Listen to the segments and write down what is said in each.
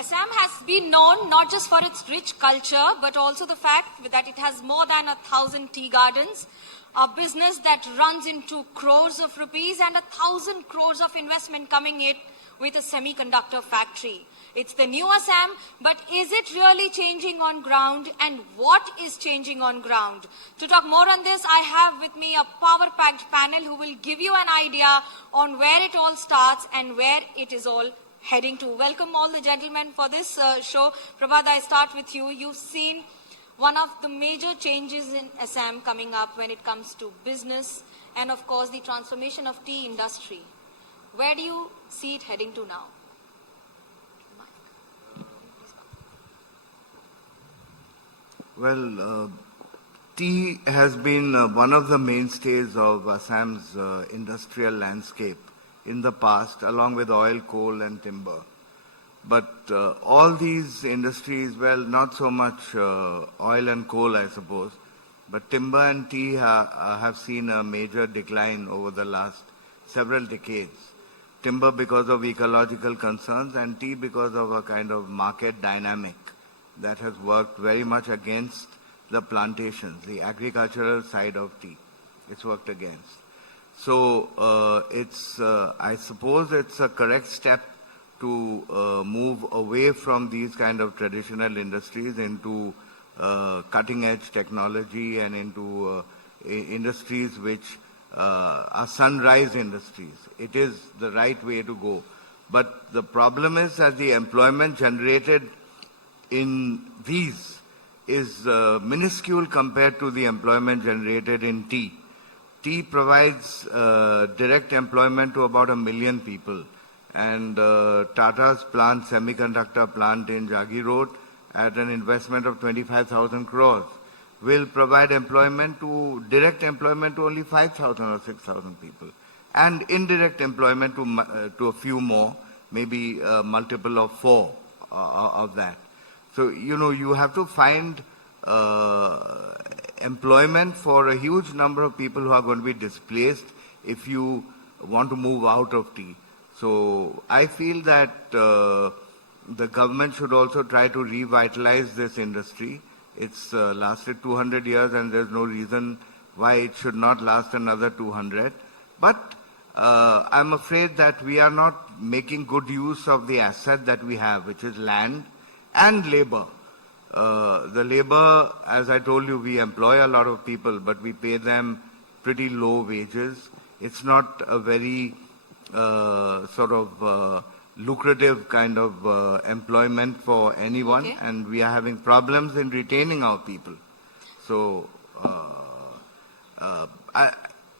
Assam has been known not just for its rich culture, but also the fact that it has more than 1,000 tea gardens, a business that runs into crores of rupees and 1,000 crores of investment coming in with a semiconductor factory. It's the new Assam, but is it really changing on ground, and what is changing on ground? To talk more on this, I have with me a power-packed panel who will give you an idea on where it all starts and where it is all heading to. Welcome all the gentlemen for this show. Prabhat, I start with you. You've seen one of the major changes in Assam coming up when it comes to business and, of course, the transformation of tea industry. Where do you see it heading to now? Well, tea has been one of the mainstays of Assam's industrial landscape in the past, along with oil, coal and timber. But all these industries, well, not so much oil and coal, I suppose, but timber and tea have seen a major decline over the last several decades. Timber because of ecological concerns and tea because of a kind of market dynamic that has worked very much against the plantations, the agricultural side of tea. It's worked against. So I suppose it's a correct step to move away from these kind of traditional industries into cutting-edge technology and into industries which are sunrise industries. It is the right way to go. But the problem is that the employment generated in these is minuscule compared to the employment generated in tea. Tea provides direct employment to about 1 million people. And Tata's plant, semiconductor plant in Jagi Road, at an investment of 25,000 crores, will provide direct employment to only 5,000 or 6,000 people. And indirect employment to a few more, maybe a multiple of 4 of that. So, you have to find employment for a huge number of people who are going to be displaced if you want to move out of tea. So I feel that the government should also try to revitalize this industry. It's lasted 200 years and there's no reason why it should not last another 200. But I'm afraid that we are not making good use of the asset that we have, which is land and labor. The labor, as I told you, we employ a lot of people, but we pay them pretty low wages. It's not a very lucrative kind of employment for anyone, okay. And we are having problems in retaining our people. So,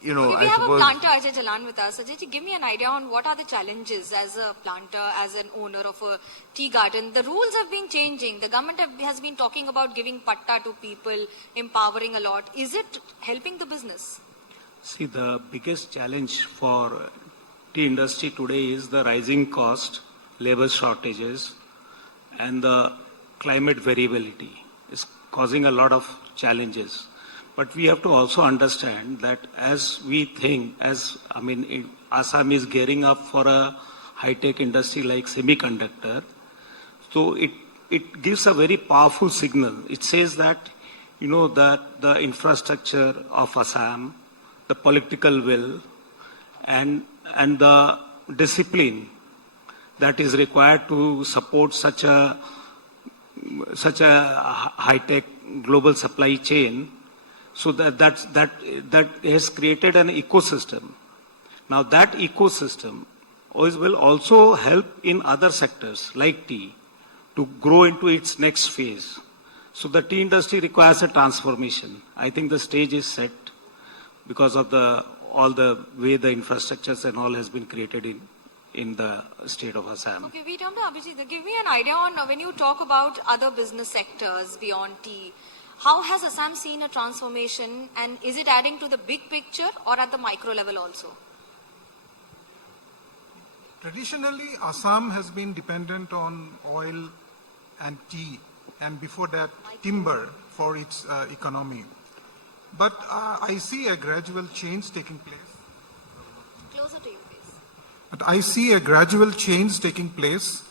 we have a planter, Ajay Jalan, with us. Ajay, give me an idea on what are the challenges as a planter, as an owner of a tea garden. The rules have been changing. The government has been talking about giving patta to people, empowering a lot. Is it helping the business? See, the biggest challenge for tea industry today is the rising cost, labor shortages, and the climate variability is causing a lot of challenges. But we have to also understand that as we think, Assam is gearing up for a high-tech industry like semiconductor, so it gives a very powerful signal. It says that, that the infrastructure of Assam, the political will, and the discipline that is required to support such a high-tech global supply chain. So that has created an ecosystem. Now that ecosystem will also help in other sectors like tea to grow into its next phase. So the tea industry requires a transformation. I think the stage is set because of all the way the infrastructures and all has been created in the state of Assam. Okay, we come to Abhijit. Give me an idea on when you talk about other business sectors beyond tea. How has Assam seen a transformation, and is it adding to the big picture or at the micro level also? Traditionally, Assam has been dependent on oil and tea, and before that, timber for its economy. But I see a gradual change taking place. Closer to you, please. But I see a gradual change taking place,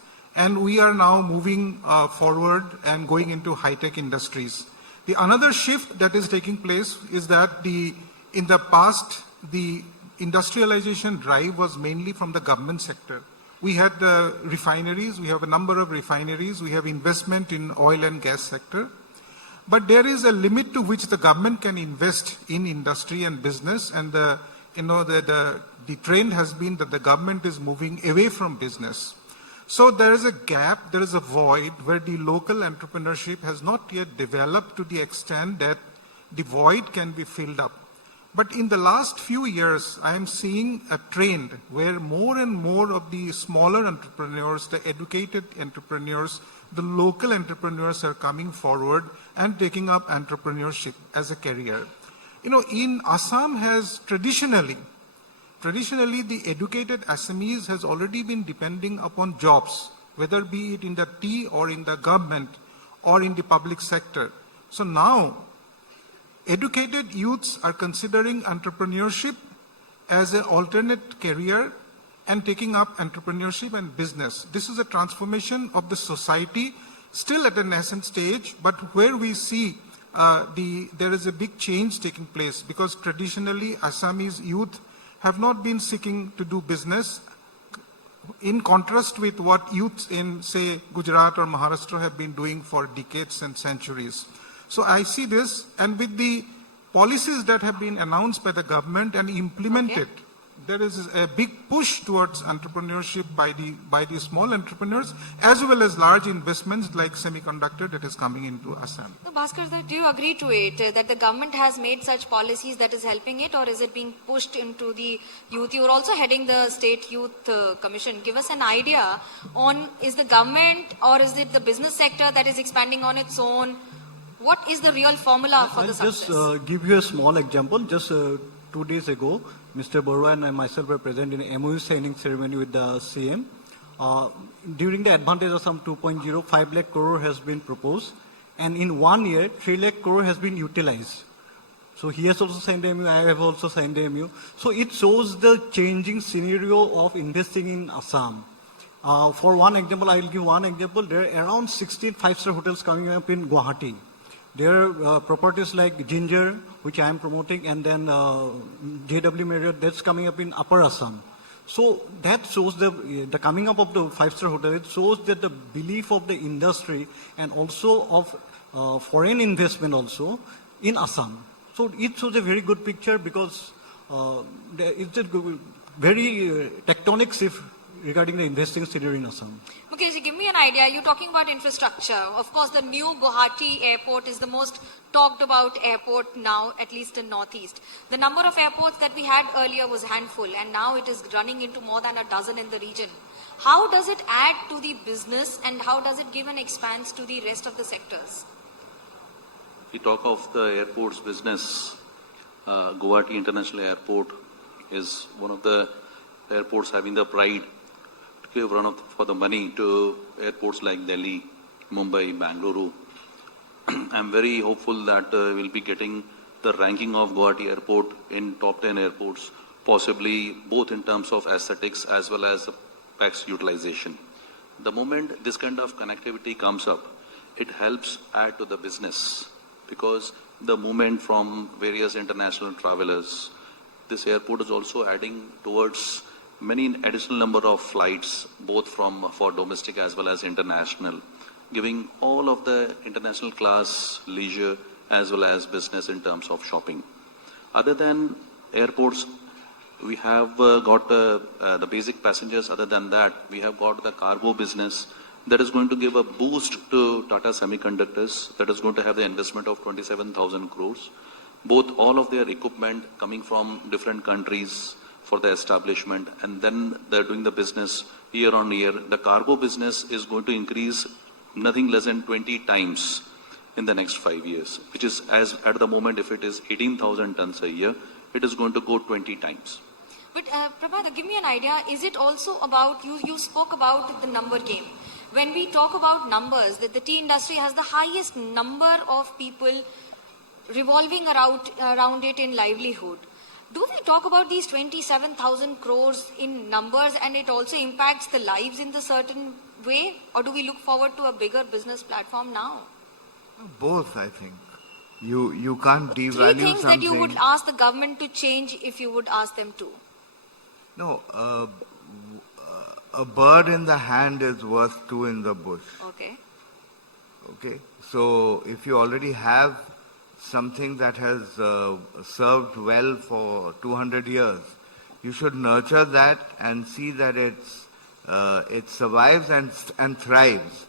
and we are now moving forward and going into high-tech industries. The another shift that is taking place is that in the past, the industrialization drive was mainly from the government sector. We had refineries, we have a number of refineries, we have investment in oil and gas sector. But there is a limit to which the government can invest in industry and business, and the trend has been that the government is moving away from business. So there is a gap, there is a void where the local entrepreneurship has not yet developed to the extent that the void can be filled up. But in the last few years, I am seeing a trend where more and more of the smaller entrepreneurs, the educated entrepreneurs, the local entrepreneurs are coming forward and taking up entrepreneurship as a career. In Assam has traditionally the educated Assamese has already been depending upon jobs, whether be it in the tea or in the government or in the public sector. So now, educated youths are considering entrepreneurship as an alternate career and taking up entrepreneurship and business. This is a transformation of the society, still at a nascent stage, but where we see there is a big change taking place, because traditionally Assamese youth have not been seeking to do business, in contrast with what youths in, say, Gujarat or Maharashtra have been doing for decades and centuries. So I see this, and with the policies that have been announced by the government and implemented, there is a big push towards entrepreneurship by the small entrepreneurs, as well as large investments like semiconductor that is coming into Assam. So, Bhaskar, do you agree to it, that the government has made such policies that is helping it, or is it being pushed into the youth? You are also heading the State Youth Commission. Give us an idea on, is the government or is it the business sector that is expanding on its own? What is the real formula for the success? Just give you a small example. Just 2 days ago, Mr. Barua and I myself were present in an MOU signing ceremony with the CM. During the Advantage Assam 2.0, 5 lakh crore has been proposed, and in 1 year, 3 lakh crore has been utilized. So he has also signed the MOU, I have also signed the MOU. So it shows the changing scenario of investing in Assam. For one example, I will give one example. There are around 16 5-star hotels coming up in Guwahati. There are properties like Ginger, which I am promoting, and then JW Marriott, that's coming up in Upper Assam. So that shows the coming up of the 5-star hotel. It shows that the belief of the industry and also of foreign investment also in Assam. So it shows a very good picture, because it's a very tectonic shift regarding the investing scenario in Assam. Okay, so give me an idea. You're talking about infrastructure. Of course, the new Guwahati airport is the most talked about airport now, at least in Northeast. The number of airports that we had earlier was handful, and now it is running into more than a dozen in the region. How does it add to the business, and how does it give an expanse to the rest of the sectors? We talk of the airports business. Guwahati International Airport is one of the airports having the pride to give run for the money to airports like Delhi, Mumbai, Bangalore. I'm very hopeful that we'll be getting the ranking of Guwahati Airport in top 10 airports, possibly both in terms of aesthetics as well as PAX utilization. The moment this kind of connectivity comes up, it helps add to the business, because the movement from various international travelers, this airport is also adding towards many additional number of flights, both for domestic as well as international, giving all of the international class leisure as well as business in terms of shopping. Other than airports, we have got the basic passengers. Other than that, we have got the cargo business that is going to give a boost to Tata Semiconductors, that is going to have the investment of 27,000 crores. Both all of their equipment coming from different countries for the establishment, and then they're doing the business year on year. The cargo business is going to increase nothing less than 20 times in the next 5 years, which is, as at the moment, if it is 18,000 tons a year, it is going to go 20 times. But Prabhat, give me an idea. Is it also about, you spoke about the number game. When we talk about numbers, that the tea industry has the highest number of people revolving around it in livelihood. Do we talk about these 27,000 crores in numbers, and it also impacts the lives in the certain way, or do we look forward to a bigger business platform now? Both, I think. You can't devalue Three things something. that you would ask the government to change if you would ask them to. No, a bird in the hand is worth two in the bush. Okay. Okay, so if you already have something that has served well for 200 years, you should nurture that and see that it survives and thrives.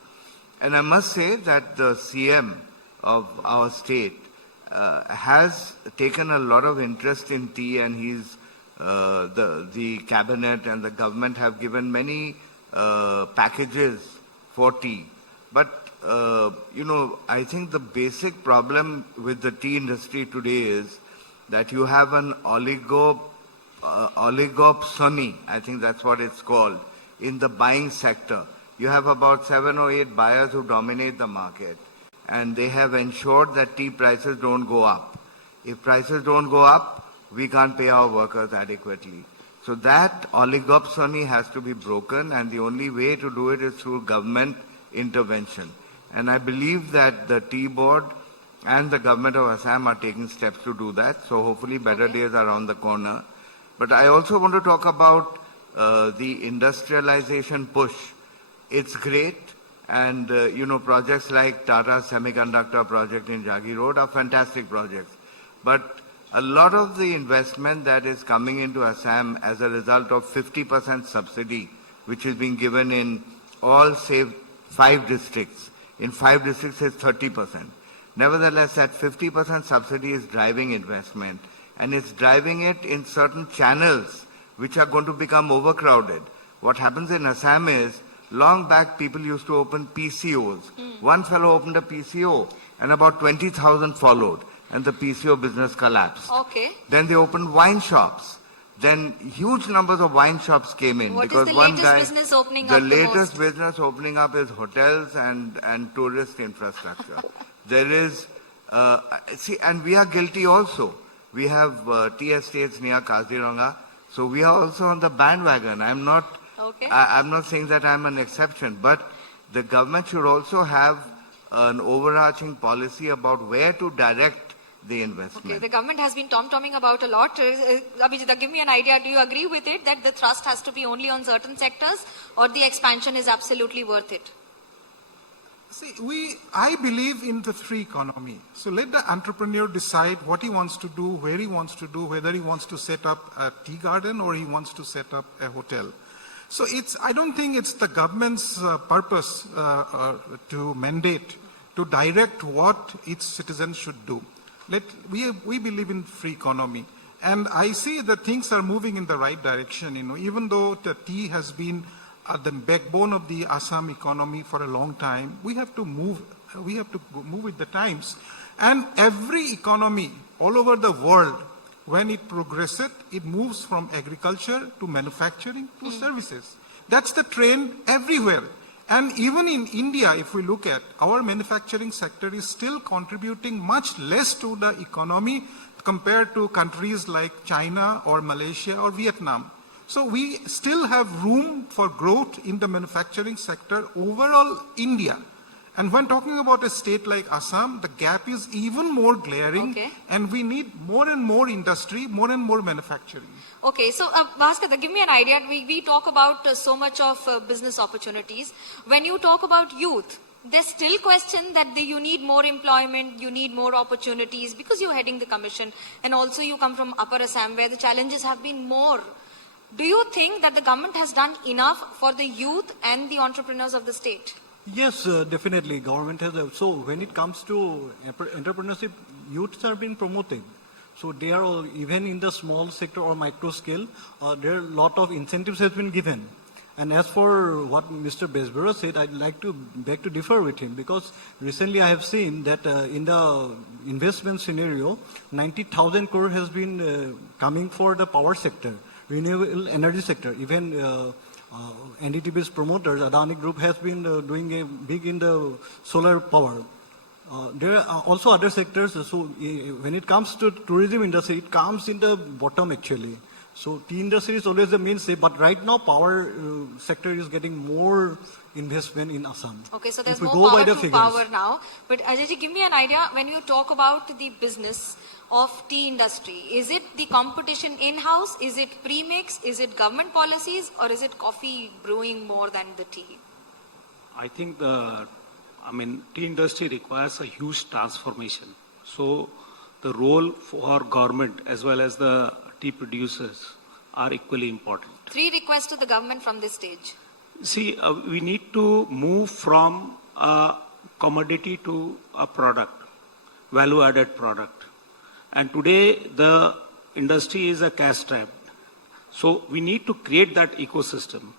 And I must say that the CM of our state has taken a lot of interest in tea, and the cabinet and the government have given many packages for tea. But I think the basic problem with the tea industry today is that you have an oligopsony, I think that's what it's called, in the buying sector. You have about 7 or 8 buyers who dominate the market, and they have ensured that tea prices don't go up. If prices don't go up, we can't pay our workers adequately. So that oligopsony has to be broken, and the only way to do it is through government intervention. And I believe that the tea board and the government of Assam are taking steps to do that. So hopefully better days are around the corner. But I also want to talk about the industrialization push. It's great. And, projects like Tata Semiconductor project in Jagi Road are fantastic projects. But a lot of the investment that is coming into Assam as a result of 50% subsidy, which is being given in all save 5 districts. In 5 districts, it's 30%. Nevertheless, that 50% subsidy is driving investment, and it's driving it in certain channels which are going to become overcrowded. What happens in Assam is, long back people used to open PCOs. One fellow opened a PCO, and about 20,000 followed, and the PCO business collapsed. Okay. Then they opened wine shops. Then huge numbers of wine shops came in. What because is the one latest guy, business opening the up the latest most? business opening up is hotels and tourist infrastructure. There is, and we are guilty also. We have tea estates near Kaziranga, so we are also on the bandwagon. I'm not saying that I'm an exception, but the government should also have an overarching policy about where to direct the investment. Okay, the government has been tom-tomming about a lot. Abhijita, give me an idea. Do you agree with it that the thrust has to be only on certain sectors, or the expansion is absolutely worth it? See, I believe in the free economy. So let the entrepreneur decide what he wants to do, where he wants to do, whether he wants to set up a tea garden or he wants to set up a hotel. So I don't think it's the government's purpose to mandate, to direct what its citizens should do. We believe in free economy. And I see that things are moving in the right direction. Even though the tea has been the backbone of the Assam economy for a long time, we have to move with the times. And every economy all over the world, when it progresses, it moves from agriculture to manufacturing to services. That's the trend everywhere. And even in India, if we look at, our manufacturing sector is still contributing much less to the economy compared to countries like China or Malaysia or Vietnam. So we still have room for growth in the manufacturing sector overall India. And when talking about a state like Assam, the gap is even more glaring, and we need more and more industry, more and more manufacturing. Okay, so Bhaskar, give me an idea. We talk about so much of business opportunities. When you talk about youth, there's still question that you need more employment, you need more opportunities, because you're heading the commission, and also you come from Upper Assam, where the challenges have been more. Do you think that the government has done enough for the youth and the entrepreneurs of the state? Yes, definitely. Government has. So when it comes to entrepreneurship, youths are being promoted. So they are all, even in the small sector or micro scale, there are a lot of incentives has been given. And as for what Mr. Biswa said, I'd like to beg to differ with him, because recently I have seen that in the investment scenario, 90,000 crore has been coming for the power sector, renewable energy sector. Even NDTV's promoters, Adani Group, has been doing a big in the solar power. There are also other sectors. So when it comes to tourism industry, it comes in the bottom actually. So tea industry is always the mainstay, but right now power sector is getting more investment in Assam. Okay, so there's If we more go by power the to figures. power now. But Ajayji, give me an idea, when you talk about the business of tea industry, is it the competition in-house, is it premix, is it government policies, or is it coffee brewing more than the tea? I think tea industry requires a huge transformation. So the role for government as well as the tea producers are equally important. 3 requests to the government from this stage. See, we need to move from a commodity to a product, value-added product. And today the industry is a cash-strapped. So we need to create that ecosystem.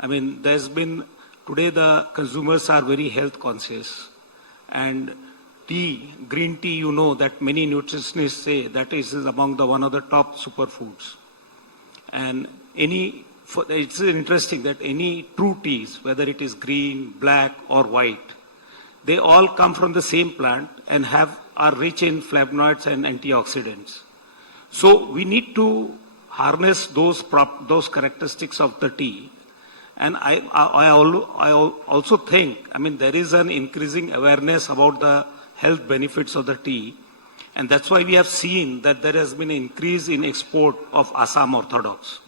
Today the consumers are very health conscious. And tea, green tea, you know that many nutritionists say that is among one of the top superfoods. And it's interesting that any true teas, whether it is green, black or white, they all come from the same plant and are rich in flavonoids and antioxidants. So we need to harness those characteristics of the tea. And I also think, there is an increasing awareness about the health benefits of the tea. And that's why we have seen that there has been an increase in export of Assam Orthodox.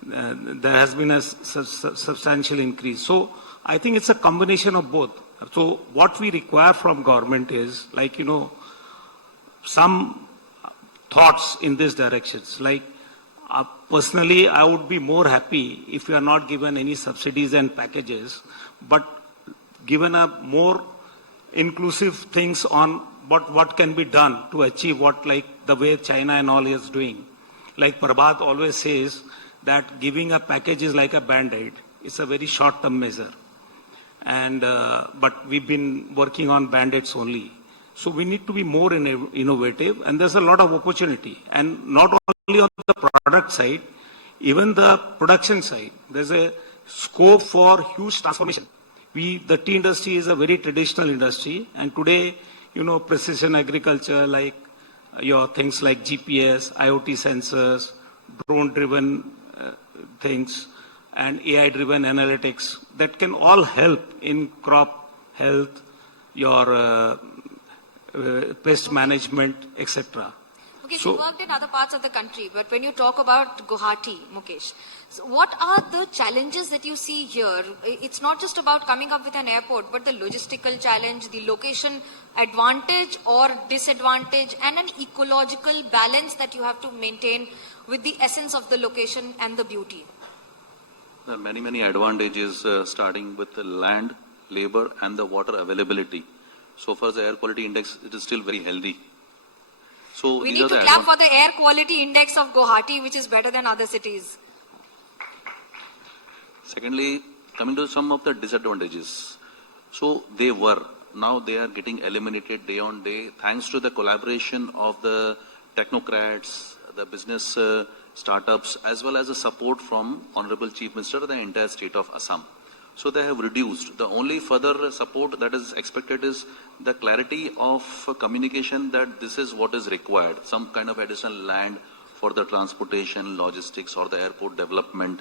There has been a substantial increase. So I think it's a combination of both. So what we require from government is some thoughts in these directions. Personally, I would be more happy if we are not given any subsidies and packages, but given a more inclusive things on what can be done to achieve the way China and all is doing. Like Prabhat always says that giving a package is like a band-aid. It's a very short-term measure. And but we've been working on band-aids only. So we need to be more innovative, and there's a lot of opportunity. And not only on the product side, even the production side, there's a scope for huge transformation. The tea industry is a very traditional industry, and today, precision agriculture, like your things like GPS, IoT sensors, drone-driven things, and AI-driven analytics, that can all help in crop health, your pest management, etc. Okay, so you worked in other parts of the country, but when you talk about Guwahati, Mukesh, so what are the challenges that you see here? It's not just about coming up with an airport, but the logistical challenge, the location advantage or disadvantage, and an ecological balance that you have to maintain with the essence of the location and the beauty. There are many advantages, starting with the land, labor, and the water availability. So far as the air quality index, it is still very healthy. So we need to clap for the air quality index of Guwahati, which is better than other cities. Secondly, coming to some of the disadvantages. So now they are getting eliminated day on day, thanks to the collaboration of the technocrats, the business startups, as well as the support from Honorable Chief Minister of the entire state of Assam. So they have reduced. The only further support that is expected is the clarity of communication that this is what is required. Some kind of additional land for the transportation, logistics, or the airport development.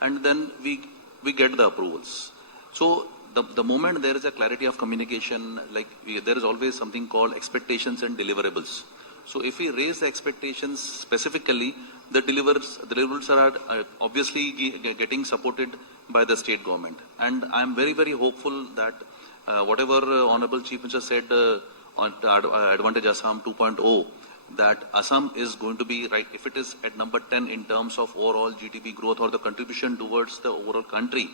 And then we get the approvals. So the moment there is a clarity of communication, there is always something called expectations and deliverables. So if we raise the expectations specifically, the deliverables are obviously getting supported by the state government. And I'm very hopeful that whatever Honorable Chief Minister said on Advantage Assam 2.0, that Assam is going to be, right, if it is at number 10 in terms of overall GDP growth or the contribution towards the overall country.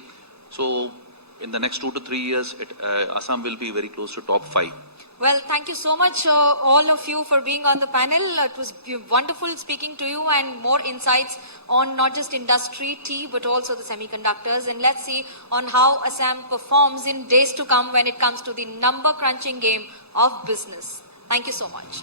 So in the next 2 to 3 years, Assam will be very close to top 5. Well, thank you so much, all of you, for being on the panel. It was wonderful speaking to you, and more insights on not just industry, tea, but also the semiconductors. And let's see on how Assam performs in days to come when it comes to the number crunching game of business. Thank you so much.